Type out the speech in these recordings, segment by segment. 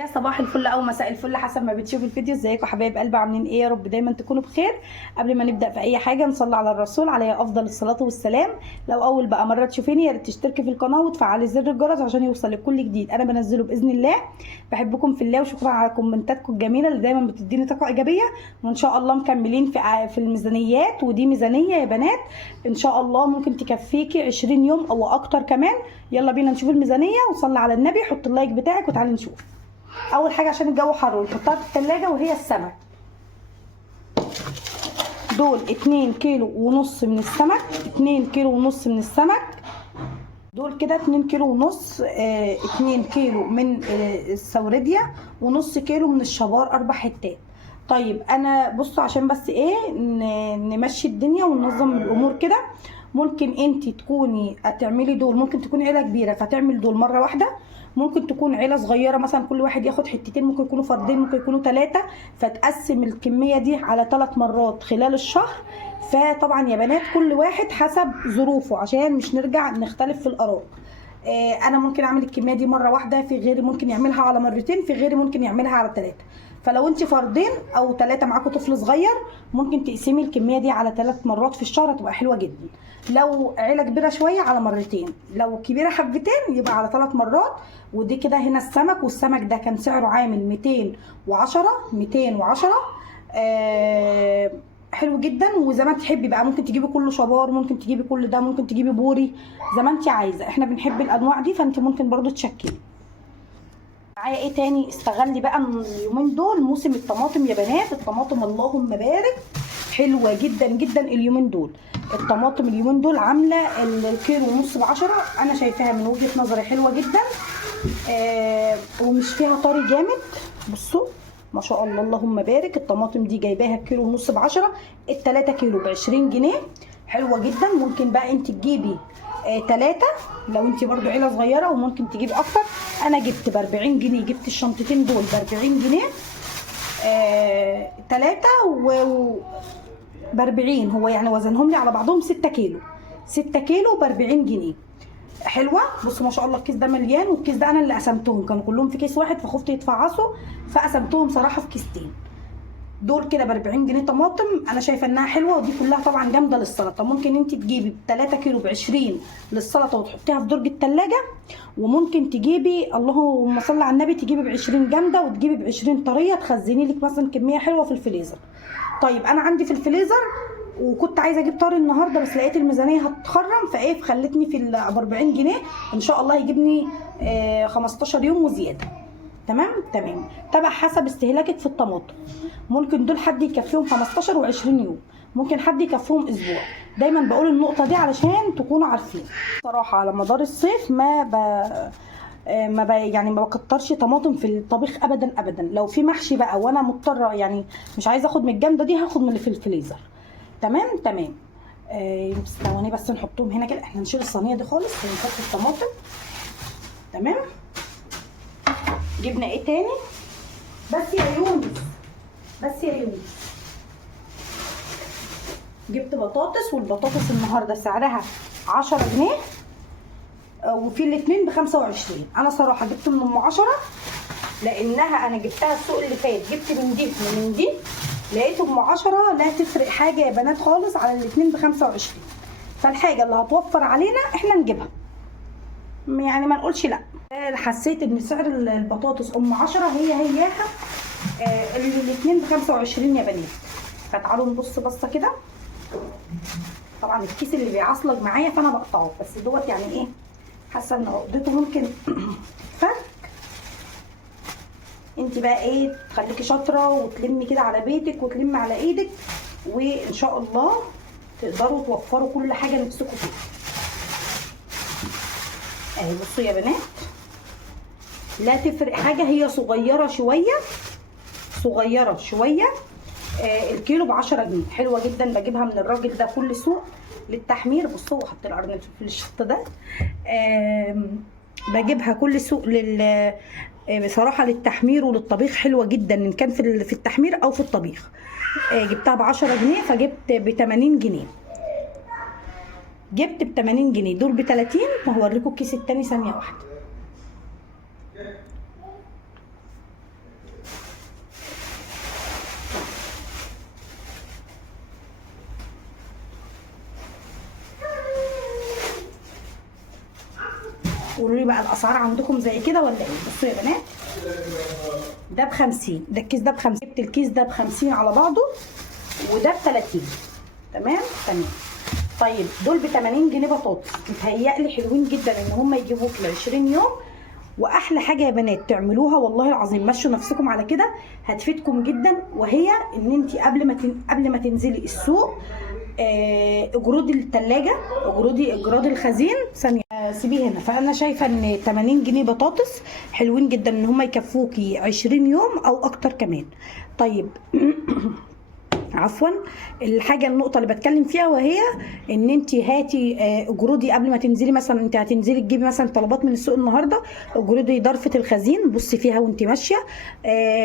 يا صباح الفل او مساء الفل حسب ما بتشوفوا الفيديو. ازيكم حبايب قلبي؟ عاملين ايه؟ يا رب دايما تكونوا بخير. قبل ما نبدا في اي حاجه نصلي على الرسول عليه افضل الصلاه والسلام. لو اول بقى مره تشوفيني يا ريت تشتركي في القناه وتفعلي زر الجرس عشان يوصلك كل جديد انا بنزله باذن الله. بحبكم في الله وشكرا على كومنتاتكم الجميله اللي دايما بتديني طاقه ايجابيه. وان شاء الله مكملين في الميزانيات، ودي ميزانيه يا بنات ان شاء الله ممكن تكفيكي 20 يوم او اكتر كمان. يلا بينا نشوف الميزانيه وصلي على النبي. حط اللايك بتاعك وتعالي نشوف. اول حاجه عشان الجو حر ونحطها في التلاجة وهي السمك. دول 2 كيلو ونص من السمك، 2 كيلو ونص من السمك. دول كده 2 كيلو ونص، 2 كيلو من السوردية، ونص كيلو من الشبار 4 حتات. طيب انا بصوا عشان بس ايه نمشي الدنيا وننظم الامور كده. ممكن انت تكوني هتعملي دول، ممكن تكون عيله كبيره فتعمل دول مره واحده، ممكن تكون عيله صغيره مثلا كل واحد ياخد حتتين، ممكن يكونوا فردين، ممكن يكونوا 3، فتقسم الكميه دي على 3 مرات خلال الشهر. فطبعا يا بنات كل واحد حسب ظروفه عشان مش نرجع نختلف في الاراء. انا ممكن اعمل الكميه دي مره واحده، في غيري ممكن يعملها على مرتين، في غيري ممكن يعملها على 3. فلو انت فردين او 3 معاكم طفل صغير ممكن تقسمي الكميه دي على 3 مرات في الشهر، هتبقى حلوه جدا. لو عيله كبيره شويه على مرتين، لو كبيره حبتين يبقى على 3 مرات. ودي كده هنا السمك، والسمك ده كان سعره عامل 210. حلو جدا. وزي ما تحبي بقى ممكن تجيبي كله شبار، ممكن تجيبي كل ده، ممكن تجيبي بوري، زي ما انت عايزه. احنا بنحب الانواع دي فانت ممكن برضو تشكلي. معايا ايه تاني؟ استغلي بقى اليومين دول موسم الطماطم يا بنات. الطماطم اللهم بارك حلوه جدا جدا اليومين دول. الطماطم اليومين دول عامله الكيلو ونص ب10. انا شايفاها من وجهه نظري حلوه جدا. ومش فيها طري جامد. بصوا ما شاء الله اللهم بارك. الطماطم دي جايباها كيلو ونص ب10، ال3 كيلو ب20 جنيه. حلوه جدا. ممكن بقى انت تجيبي 3 لو انت برضو عيله صغيره، وممكن تجيبي اكتر. انا جبت ب40 جنيه، جبت الشنطتين دول ب40 جنيه. 3 ب40، هو يعني وزنهم لي على بعضهم 6 كيلو. 6 كيلو ب40 جنيه. حلوه. بصوا ما شاء الله الكيس ده مليان، والكيس ده انا اللي قسمتهم، كانوا كلهم في كيس واحد فخفت يتفعصوا فقسمتهم صراحه في كيستين. دول كده ب40 جنيه طماطم. انا شايفه انها حلوه، ودي كلها طبعا جامده للسلطه. ممكن انت تجيبي 3 كيلو ب20 للسلطه وتحطيها في درج الثلاجه، وممكن تجيبي اللهم صل على النبي تجيبي ب20 جامده وتجيبي ب20 طريه تخزني لك مثلا كميه حلوه في الفريزر. طيب انا عندي في الفريزر وكنت عايزه اجيب طاري النهارده، بس لقيت الميزانيه هتخرم فايه خلتني في ب 40 جنيه. ان شاء الله يجيبني 15 يوم وزياده. تمام. تبع حسب استهلاكك في الطماطم. ممكن دول حد يكفيهم 15 و20 يوم، ممكن حد يكفيهم اسبوع. دايما بقول النقطه دي علشان تكونوا عارفين. صراحه على مدار الصيف يعني ما بكترش طماطم في الطبيخ ابدا ابدا. لو في محشي بقى وانا مضطره يعني مش عايزه اخد من الجامده دي، هاخد من اللي في الفريزر. تمام. ثواني بس نحطهم هنا كده. احنا نشيل الصينيه دي خالص ونحط الطماطم. تمام. جبنا ايه تاني؟ بس يا يونس جبت بطاطس، والبطاطس النهارده سعرها 10 جنيه، وفي الاثنين ب25. انا صراحه جبت من ام 10 لانها انا جبتها السوق اللي فات، جبت من دي من دي، لقيت ام 10 لا تفرق حاجه يا بنات خالص على الاثنين ب25. فالحاجه اللي هتوفر علينا احنا نجيبها، يعني ما نقولش لا. حسيت ان سعر البطاطس ام 10 هياها الاثنين ب25 يا بنات. فتعالوا نبص بصه كده. طبعا الكيس اللي بيعصلج معايا فانا بقطعه، بس دوت يعني ايه، حاسه ان عقدته ممكن فك. انت بقى ايه تخليكي شاطره وتلمي كده على بيتك وتلمي على ايدك، وان شاء الله تقدروا توفروا كل حاجه نفسكم فيها. اهي بصوا يا بنات لا تفرق حاجه، هي صغيره شويه. الكيلو ب10 جنيه. حلوه جدا. بجيبها من الراجل ده كل سوق للتحمير. بصوا حط القرن في الشط ده. بجيبها كل سوق بصراحه للتحمير وللطبيخ. حلوه جدا ان كان في التحمير او في الطبيخ. جبتها ب10 جنيه فجبت ب80 جنيه. جبت ب80 جنيه دول ب30. وهوريكم الكيس التاني ثانيه واحده. قولوا لي بقى الاسعار عندكم زي كده ولا ايه. بصوا يا بنات، ده ب50، ده الكيس ده ب50، جبت الكيس ده ب50 على بعضه، وده ب30. تمام. طيب دول ب80 جنيه بطاطس، متهيألي حلوين جدا ان هم يجيبوك ل20 يوم. واحلى حاجه يا بنات تعملوها والله العظيم، مشوا نفسكم على كده، هتفيدكم جدا، وهي ان انت قبل ما تنزلي السوق، اجرودي الثلاجه، اجراد الخزين ثانيه، سيبيه هنا. فانا شايفه ان 80 جنيه بطاطس حلوين جدا ان هم يكفوكي 20 يوم او اكتر كمان. طيب عفوا، النقطه اللي بتكلم فيها وهي ان انت هاتي اجرودي قبل ما تنزلي. مثلا انت هتنزلي تجيبي مثلا طلبات من السوق النهارده، اجرودي ضرفه الخزين، بصي فيها وانت ماشيه،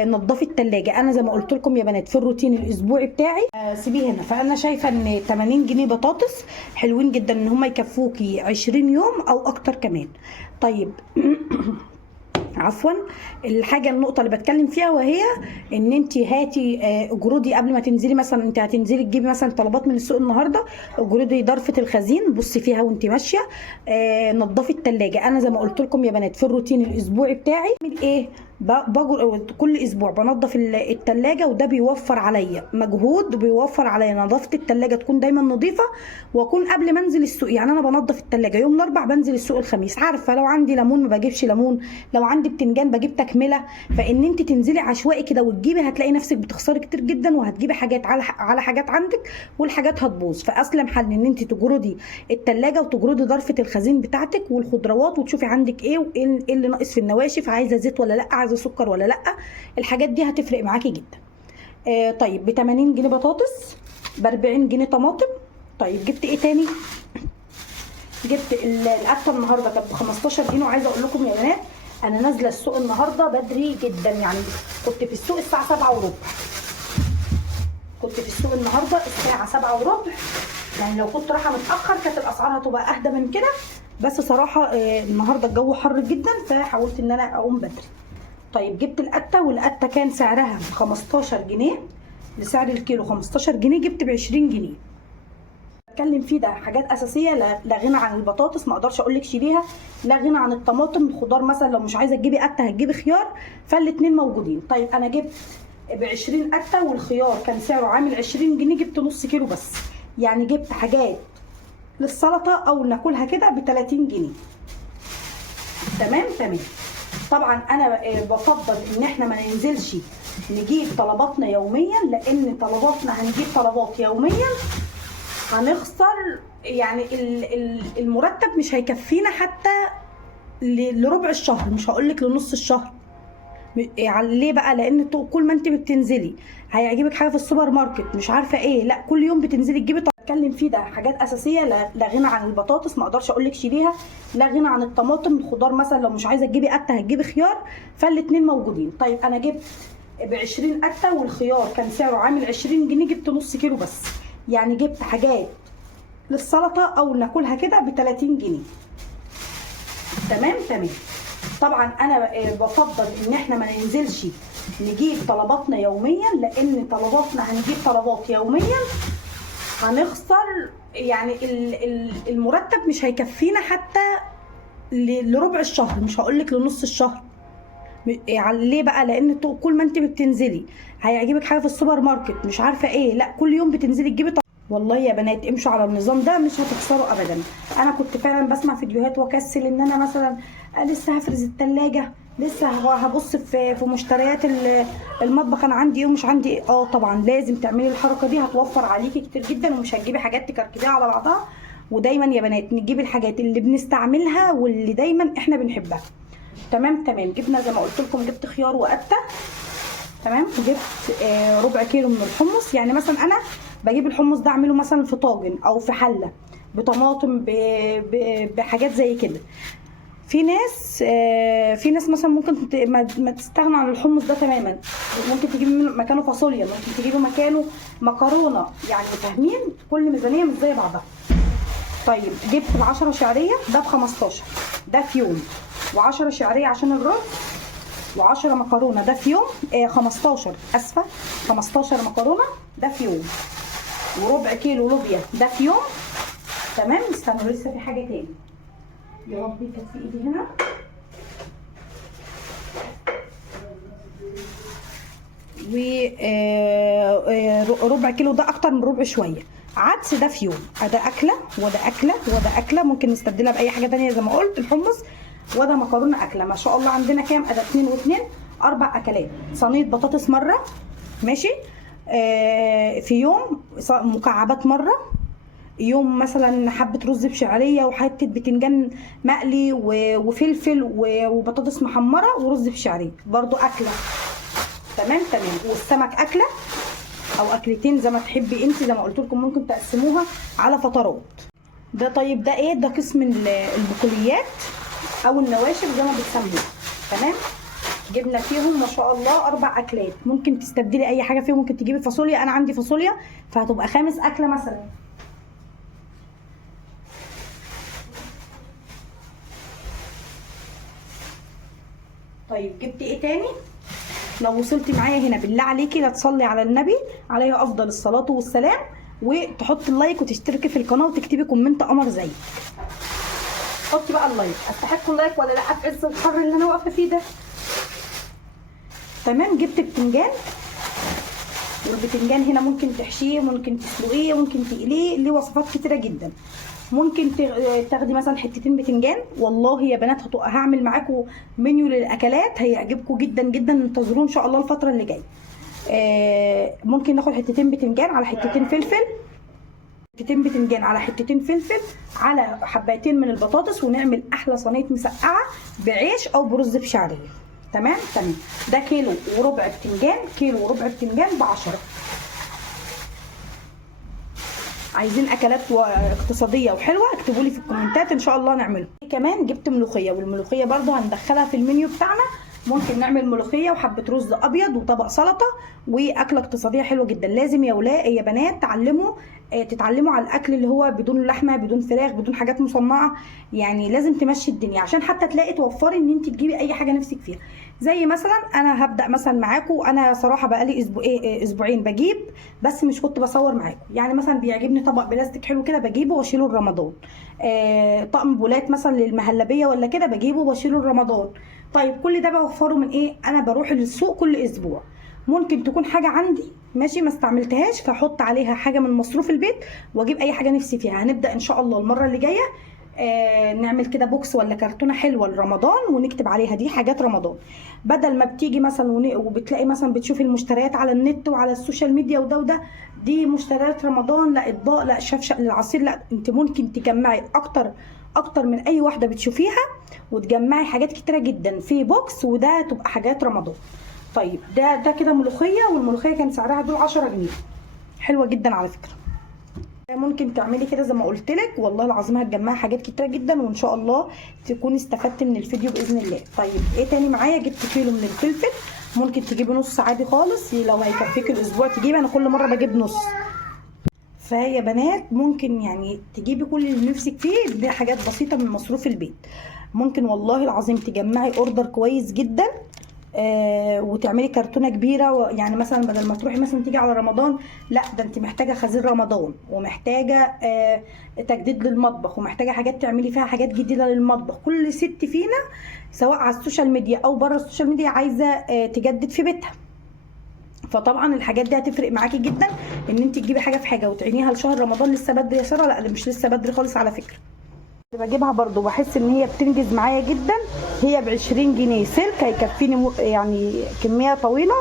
نظفي الثلاجه. انا زي ما قلت لكم يا بنات في الروتين الاسبوعي بتاعي، سيبيه هنا. فانا شايفه ان 80 جنيه بطاطس حلوين جدا ان هم يكفوكي 20 يوم او اكتر كمان. طيب عفوا، النقطه اللي بتكلم فيها وهي ان انت هاتي اجرودي قبل ما تنزلي. مثلا انت هتنزلي تجيبي مثلا طلبات من السوق النهارده، اجرودي ضرفه الخزين، بصي فيها وانت ماشيه، نظفي الثلاجه. انا زي ما قلت لكم يا بنات في الروتين الاسبوعي بتاعي بعمل ايه، كل اسبوع بنظف الثلاجه، وده بيوفر عليا مجهود، بيوفر عليا نظافه الثلاجه تكون دايما نظيفه، واكون قبل ما انزل السوق. يعني انا بنظف الثلاجه يوم الاربع، بنزل السوق الخميس. عارفه لو عندي ليمون ما بجيبش ليمون، لو عندي بتنجان بجيب تكمله. فان انت تنزلي عشوائي كده وتجيبي، هتلاقي نفسك بتخسري كتير جدا، وهتجيبي حاجات على حاجات عندك، والحاجات هتبوظ. فاسلم حل ان انت تجردي الثلاجه وتجردي ظرفه الخزين بتاعتك والخضروات، وتشوفي عندك ايه وايه اللي ناقص في النواشف، عايزه زيت ولا لا، عايزه سكر ولا لا. الحاجات دي هتفرق معاكي جدا. طيب ب 80 جنيه بطاطس، ب 40 جنيه طماطم. طيب جبت ايه تاني؟ جبت القته النهارده كانت ب 15 جنيه. وعايزه اقول لكم يا بنات، انا نازله السوق النهارده بدري جدا، يعني كنت في السوق الساعه 7:15. كنت في السوق النهارده الساعه 7:15. يعني لو كنت رايحه متاخر كانت الاسعار هتبقى اهدى من كده، بس صراحه النهارده الجو حر جدا، فحاولت ان انا اقوم بدري. طيب جبت القته، والقته كان سعرها ب 15 جنيه، لسعر الكيلو 15 جنيه، جبت ب 20 جنيه. بتكلم فيه ده حاجات اساسيه، لا غنى عن البطاطس، ما اقدرش اقول لك شيليها، لا غنى عن الطماطم. الخضار مثلا لو مش عايزه تجيبي قته هتجيبي خيار، فالاثنين موجودين. طيب انا جبت ب 20 قته، والخيار كان سعره عامل 20 جنيه، جبت نص كيلو بس. يعني جبت حاجات للسلطه او ناكلها كده ب 30 جنيه. تمام. طبعا انا بفضل ان احنا ما ننزلش نجيب طلباتنا يوميا، لان هنجيب طلبات يوميا هنخسر. يعني المرتب مش هيكفينا حتى لربع الشهر، مش هقولك لنص الشهر. ليه بقى؟ لان كل ما انت بتنزلي هيعجبك حاجه في السوبر ماركت مش عارفه ايه، لا كل يوم بتنزلي تجيبي. بتكلم فيه ده حاجات اساسيه، لا غنى عن البطاطس، ما اقدرش اقول لك شيليها، لا غنى عن الطماطم. الخضار مثلا لو مش عايزه تجيبي قته هتجيبي خيار، فالاثنين موجودين. طيب انا جبت ب 20 قته، والخيار كان سعره عامل 20 جنيه، جبت نص كيلو بس. يعني جبت حاجات للسلطه او ناكلها كده ب 30 جنيه. تمام. طبعا انا بفضل ان احنا ما ننزلش نجيب طلباتنا يوميا، لان هنجيب طلبات يوميا هنخسر. يعني المرتب مش هيكفينا حتى لربع الشهر، مش هقولك لنص الشهر. ليه بقى؟ لان كل ما انت بتنزلي هيعجبك حاجه في السوبر ماركت مش عارفه ايه، لا كل يوم بتنزلي تجيبي. والله يا بنات امشوا على النظام ده مش هتخسروا ابدا. انا كنت فعلا بسمع فيديوهات واكسل ان انا مثلا لسه هفرز الثلاجه، لسه هبص في مشتريات المطبخ، انا عندي ايه ومش عندي ايه. طبعا لازم تعملي الحركه دي، هتوفر عليكي كتير جدا، ومش هتجيبي حاجات تكركبيها على بعضها. ودايما يا بنات نجيب الحاجات اللي بنستعملها واللي دايما احنا بنحبها. تمام. جبنا زي ما قلت لكم، جبت خيار وقته. تمام. جبت ربع كيلو من الحمص. يعني مثلا انا بجيب الحمص ده اعمله مثلا في طاجن او في حله بطماطم بحاجات زي كده. في ناس مثلا ممكن ما تستغنى عن الحمص ده تماما، ممكن تجيبي مكانه فاصوليا، ممكن تجيبي مكانه مكرونه. يعني فاهمين، كل ميزانيه مش زي بعضها. طيب جبت ال10 شعريه، ده ب15، ده في يوم. و10 شعريه عشان الرز، و10 مكرونه ده في يوم. 15 اسفه، 15 مكرونه ده في يوم. وربع كيلو لوبيا ده في يوم. تمام. استنوا لسه في حاجه تاني. يا ربي كانت في ايدي هنا. وربع كيلو، ده اكتر من ربع شويه. عدس ده في يوم، ده اكله وده اكله وده اكله، ممكن نستبدلها باي حاجه تانية زي ما قلت الحمص، وده مكرونه اكله. ما شاء الله عندنا كام؟ ده 2 و2 4 اكلات. صينيه بطاطس مره، ماشي، في يوم مكعبات مره، يوم مثلا حبه رز بشعريه وحته بتنجان مقلي وفلفل وبطاطس محمره ورز بشعريه، برضو اكله. تمام. والسمك اكله او اكلتين زي ما تحبي انت، زي ما قلت لكم ممكن تقسموها على فترات. ده طيب ده ايه؟ ده قسم البقوليات او النواشف زي ما بتسموها. تمام. جبنا فيهم ما شاء الله 4 اكلات، ممكن تستبدلي اي حاجه فيهم، ممكن تجيبي فاصوليا، انا عندي فاصوليا فهتبقى 5 اكله مثلا. طيب جبت ايه تاني؟ لو وصلتي معايا هنا بالله عليكي لا تصلي على النبي عليه افضل الصلاه والسلام، وتحطي اللايك وتشتركي في القناه وتكتبي كومنت قمر زيك. حطي بقى اللايك، استحق اللايك ولا لا في عز الحر اللي انا واقفه فيه ده؟ تمام. جبت بتنجان، والبتنجان هنا ممكن تحشيه، ممكن تسلقيه، ممكن تقليه، ليه وصفات كتيره جدا. ممكن تاخدي مثلا حتتين بتنجان، والله يا بنات هعمل معاكم منيو للاكلات هيعجبكم جدا جدا، انتظروه ان شاء الله الفتره اللي جايه. ممكن ناخد حتتين بتنجان على حتتين فلفل، حتتين بتنجان على حتتين فلفل على حبايتين من البطاطس، ونعمل احلى صينيه مسقعه بعيش او برز بشعريه. تمام. ده كيلو وربع بتنجان، كيلو وربع بتنجان ب10. عايزين اكلات اقتصاديه وحلوه اكتبوا لي في الكومنتات ان شاء الله نعمله. كمان جبت ملوخيه، والملوخيه برضو هندخلها في المنيو بتاعنا. ممكن نعمل ملوخيه وحبه رز ابيض وطبق سلطه، واكله اقتصاديه حلوه جدا. لازم يا بنات تتعلموا على الاكل اللي هو بدون لحمه، بدون فراخ، بدون حاجات مصنعه، يعني لازم تمشي الدنيا عشان حتى تلاقي توفري ان انت تجيبي اي حاجه نفسك فيها. زي مثلا انا هبدا مثلا معاكم، انا صراحه بقالي اسبوعين بجيب، بس مش كنت بصور معاكم. يعني مثلا بيعجبني طبق بلاستيك حلو كده بجيبه واشيله لرمضان، طقم بولات مثلا للمهلبيه ولا كده بجيبه واشيله لرمضان. طيب كل ده بوفره من ايه؟ انا بروح للسوق كل اسبوع، ممكن تكون حاجه عندي ماشي ما استعملتهاش فاحط عليها حاجه من مصروف البيت واجيب اي حاجه نفسي فيها. هنبدا ان شاء الله المره اللي جايه نعمل كده بوكس ولا كرتونه حلوه لرمضان ونكتب عليها دي حاجات رمضان، بدل ما بتيجي مثلا وبتلاقي مثلا بتشوفي المشتريات على النت وعلى السوشيال ميديا وده دي مشتريات رمضان، لا اطباق، لا شفشق للعصير، لا انت ممكن تجمعي اكتر من اي واحده بتشوفيها، وتجمعي حاجات كتيره جدا في بوكس، وده تبقى حاجات رمضان. طيب ده كده ملوخيه، والملوخيه كان سعرها دول 10 جنيه، حلوه جدا على فكره. ممكن تعملي كده زي ما قلت لك، والله العظيم هتجمعي حاجات كتيره جدا، وان شاء الله تكوني استفدت من الفيديو باذن الله. طيب ايه تاني معايا؟ جبت كيلو من الفلفل، ممكن تجيبي نص عادي خالص لو هيكفيك الاسبوع تجيبي، انا كل مره بجيب نص. فيا بنات ممكن يعني تجيبي كل اللي نفسك فيه، دي حاجات بسيطه من مصروف البيت. ممكن والله العظيم تجمعي اوردر كويس جدا، وتعملي كرتونه كبيره، يعني مثلا بدل ما تروحي مثلا تيجي على رمضان، لا ده انت محتاجه خزين رمضان، ومحتاجه تجديد للمطبخ، ومحتاجه حاجات تعملي فيها حاجات جديده للمطبخ. كل ست فينا سواء على السوشيال ميديا او بره السوشيال ميديا عايزه تجدد في بيتها، فطبعا الحاجات دي هتفرق معاكي جدا ان انت تجيبي حاجه في حاجه وتعينيها لشهر رمضان. لسه بدري يا ساره؟ لا ده مش لسه بدري خالص على فكره. بجيبها برضو بحس ان هي بتنجز معايا جدا، هي ب20 جنيه سلك هيكفيني يعني كميه طويله،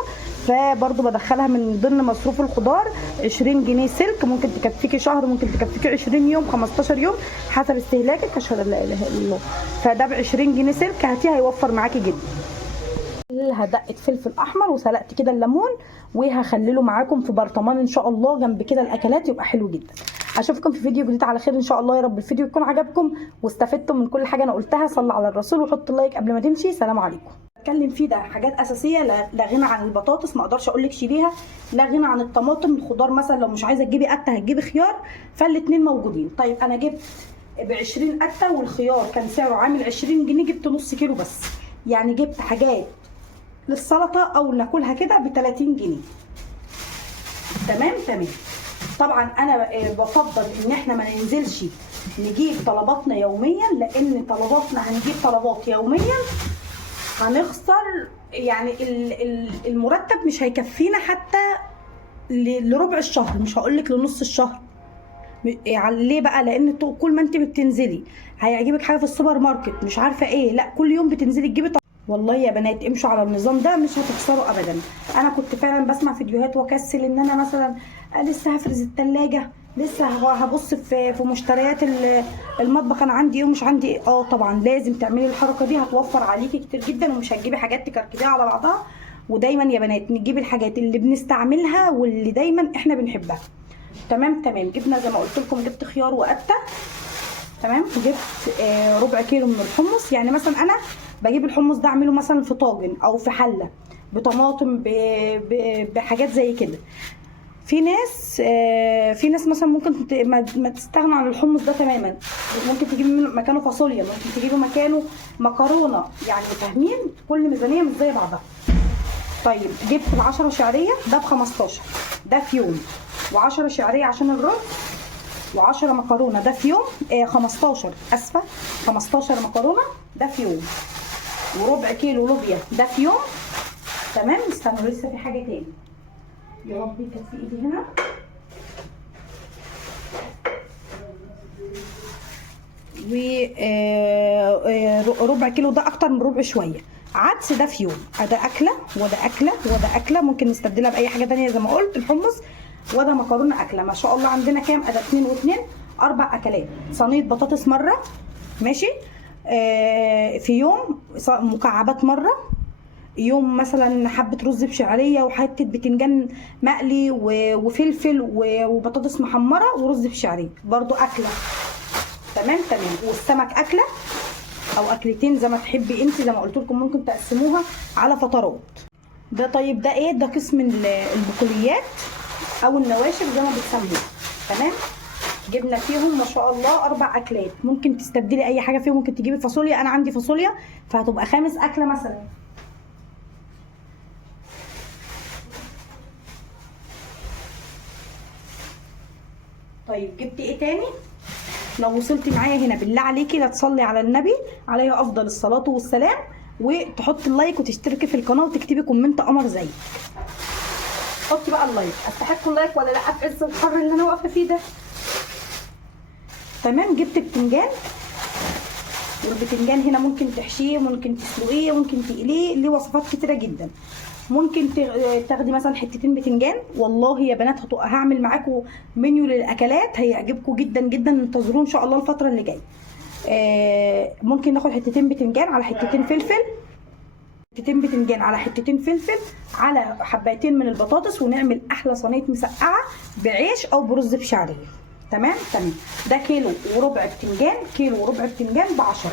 فبرضو بدخلها من ضمن مصروف الخضار. 20 جنيه سلك ممكن تكفيكي شهر، ممكن تكفيكي 20 يوم 15 يوم حسب استهلاكك. اشهد لا اله الا الله. فده ب20 جنيه سلك هاتيه هيوفر معاكي جدا. دقه فلفل احمر وسلقت كده الليمون، وهخلله معاكم في برطمان ان شاء الله جنب كده الاكلات، يبقى حلو جدا. اشوفكم في فيديو جديد على خير ان شاء الله، يا رب الفيديو يكون عجبكم واستفدتم من كل حاجه انا قلتها. صلوا على الرسول وحط لايك قبل ما تمشي. سلام عليكم. اتكلم فيه ده حاجات اساسيه، لا غنى عن البطاطس، ما اقدرش اقول لك شيليها، لا غنى عن الطماطم. الخضار مثلا لو مش عايزه تجيبي قته هتجيبي خيار، فالاثنين موجودين. طيب انا جبت ب20 قته، والخيار كان سعره عامل 20 جنيه، جبت نص كيلو بس، يعني جبت حاجات للسلطه او ناكلها كده ب30 جنيه. تمام. طبعا انا بفضل ان احنا ما ننزلش نجيب طلباتنا يوميا، لان طلباتنا هنجيب طلبات يوميا هنخسر، يعني المرتب مش هيكفينا حتى لربع الشهر، مش هقولك لنص الشهر. ليه بقى؟ لان كل ما انت بتنزلي هيعجبك حاجه في السوبر ماركت مش عارفه ايه، لا كل يوم بتنزلي تجيبي. والله يا بنات امشوا على النظام ده مش هتخسروا ابدا. انا كنت فعلا بسمع فيديوهات واكسل ان انا مثلا لسه هفرز الثلاجه، لسه هبص في مشتريات المطبخ، انا عندي ايه ومش عندي ايه. طبعا لازم تعملي الحركه دي، هتوفر عليكي كتير جدا، ومش هتجيبي حاجات تكركبيها على بعضها. ودايما يا بنات نجيب الحاجات اللي بنستعملها واللي دايما احنا بنحبها. تمام. جبنا زي ما قلت لكم، جبت خيار وقته. تمام. جبت ربع كيلو من الحمص. يعني مثلا انا بجيب الحمص ده اعمله مثلا في طاجن او في حله بطماطم بحاجات زي كده. في ناس مثلا ممكن ما تستغنى عن الحمص ده تماما، ممكن تجيبي مكانه فاصوليا، ممكن تجيبي مكانه مكرونه، يعني فاهمين؟ كل ميزانيه مش زي بعضها. طيب جبت ال10 شعريه ده ب15، ده في يوم، و10 شعريه عشان الرز، و10 مكرونه ده في يوم، 15 اسفه، 15 مكرونه ده في يوم، وربع كيلو لوبيا ده في يوم. تمام. استنوا لسه في حاجه تاني، يا ربي كانت في ايدي هنا. وربع كيلو ده اكتر من ربع شويه. عدس ده في يوم. ده اكله وده اكله وده اكله، ممكن نستبدلها باي حاجه تانية زي ما قلت الحمص. وده مكرونه اكله. ما شاء الله عندنا كام؟ ده 2 و2 4 اكلات. صينيه بطاطس مره، ماشي، في يوم. مكعبات مره يوم، مثلا حبه رز بشعريه وحته بتنجان مقلي وفلفل وبطاطس محمره ورز بشعريه، برضو اكله. تمام. والسمك اكله او اكلتين زي ما تحبي انت، زي ما قلت لكم ممكن تقسموها على فترات. ده طيب ده ايه؟ ده قسم البقوليات او النواشف زي ما بتسموها. تمام. جبنا فيهم ما شاء الله 4 اكلات، ممكن تستبدلي اي حاجه فيهم، ممكن تجيبي فاصوليا، انا عندي فاصوليا فهتبقى 5 اكله مثلا. طيب جبت ايه تاني؟ لو وصلتي معايا هنا بالله عليكي لا تصلي على النبي عليه افضل الصلاه والسلام، وتحطي اللايك وتشتركي في القناه وتكتبي كومنت قمر زيك. حطي بقى اللايك، استحق اللايك ولا لا في عز الحر اللي انا واقفه فيه ده؟ تمام. جبت بتنجان، والبتنجان هنا ممكن تحشيه، ممكن تسلقيه، ممكن تقليه، ليه وصفات كتيره جدا. ممكن تاخدي مثلا حتتين بتنجان. والله يا بنات هعمل معاكم منيو للاكلات هيعجبكم جدا جدا، انتظروه ان شاء الله الفتره اللي جايه. ممكن ناخد حتتين بتنجان على حتتين فلفل، حتتين بتنجان على حتتين فلفل على حبايتين من البطاطس، ونعمل احلى صينيه مسقعه بعيش او برز بشعريه. تمام. ده كيلو وربع بتنجان، كيلو وربع بتنجان ب10.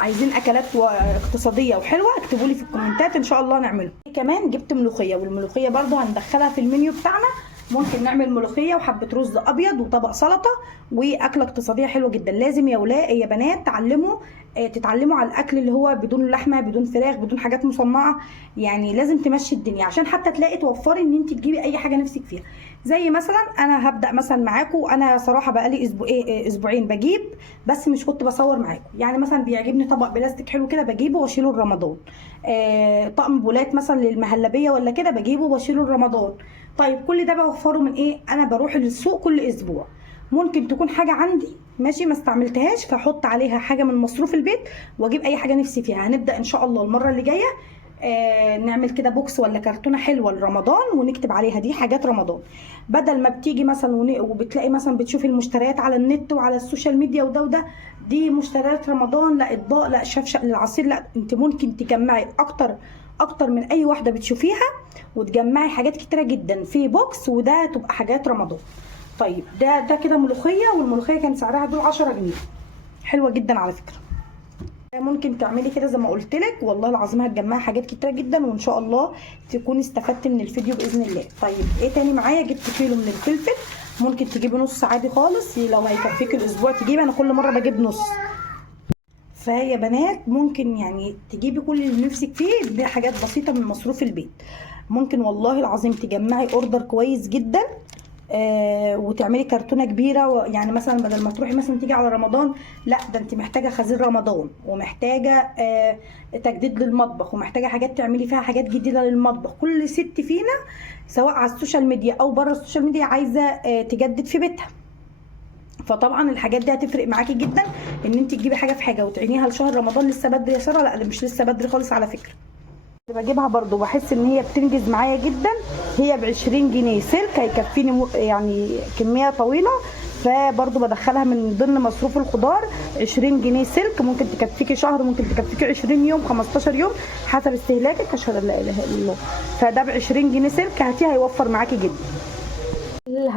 عايزين اكلات اقتصاديه وحلوه اكتبوا لي في الكومنتات ان شاء الله نعمله. كمان جبت ملوخيه، والملوخيه برضو هندخلها في المنيو بتاعنا. ممكن نعمل ملوخيه وحبه رز ابيض وطبق سلطه، واكله اقتصاديه حلوه جدا. لازم يا بنات تتعلموا على الاكل اللي هو بدون لحمه، بدون فراخ، بدون حاجات مصنعه. يعني لازم تمشي الدنيا عشان حتى تلاقي توفري ان انت تجيبي اي حاجه نفسك فيها. زي مثلا انا هبدا مثلا معاكم، انا صراحه بقالي اسبوعين بجيب، بس مش كنت بصور معاكم. يعني مثلا بيعجبني طبق بلاستيك حلو كده بجيبه واشيله لرمضان. طقم بولات مثلا للمهلبيه ولا كده بجيبه واشيله لرمضان. طيب كل ده بوفره من ايه؟ انا بروح للسوق كل اسبوع، ممكن تكون حاجه عندي ماشي ما استعملتهاش فاحط عليها حاجه من مصروف البيت واجيب اي حاجه نفسي فيها. هنبدا ان شاء الله المره اللي جايه نعمل كده بوكس ولا كرتونه حلوه لرمضان ونكتب عليها دي حاجات رمضان، بدل ما بتيجي مثلا وبتلاقي مثلا بتشوفي المشتريات على النت وعلى السوشيال ميديا وده دي مشتريات رمضان، لا اطباق، لا شفشق للعصير، لا انت ممكن تجمعي اكتر من اي واحده بتشوفيها، وتجمعي حاجات كتيره جدا في بوكس، وده تبقى حاجات رمضان. طيب ده كده ملوخيه، والملوخيه كان سعرها دول 10 جنيه، حلوه جدا على فكره. ممكن تعملي كده زي ما قلت لك، والله العظيم هتجمعي حاجات كتيره جدا، وان شاء الله تكوني استفدت من الفيديو باذن الله. طيب ايه تاني معايا؟ جبت كيلو من الفلفل، ممكن تجيبي نص عادي خالص لو هيكفيك الاسبوع تجيبي، انا كل مره بجيب نص. فيا بنات ممكن يعني تجيبي كل اللي نفسك فيه، دي حاجات بسيطه من مصروف البيت. ممكن والله العظيم تجمعي اوردر كويس جدا، وتعملي كرتونه كبيره، يعني مثلا بدل ما تروحي مثلا تيجي على رمضان، لا ده انت محتاجه خزين رمضان، ومحتاجه تجديد للمطبخ، ومحتاجه حاجات تعملي فيها حاجات جديده للمطبخ. كل ست فينا سواء على السوشيال ميديا او بره السوشيال ميديا عايزه تجدد في بيتها. فطبعا الحاجات دي هتفرق معاكي جدا، ان انت تجيبي حاجه في حاجه وتعينيها لشهر رمضان. لسه بدري يا ساره؟ لا ده مش لسه بدري خالص على فكره. بجيبها برضو بحس ان هي بتنجز معايا جدا. هي ب20 جنيه سلك هيكفيني يعني كميه طويله، فبرضو بدخلها من ضمن مصروف الخضار. 20 جنيه سلك ممكن تكفيكي شهر، ممكن تكفيكي 20 يوم 15 يوم حسب استهلاكك. اشهد ان لا اله الا الله. فده ب20 جنيه سلك هاتيه هيوفر معاكي جدا.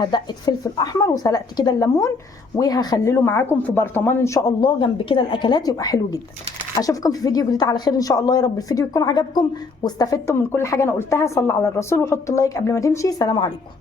دقه فلفل احمر وسلقت كده الليمون، وهخلله معاكم في برطمان ان شاء الله جنب كده الاكلات، يبقى حلو جدا. اشوفكم في فيديو جديد على خير ان شاء الله. يا رب الفيديو يكون عجبكم واستفدتم من كل حاجه انا قلتها. صلوا على الرسول وحط لايك قبل ما تمشي. سلام عليكم.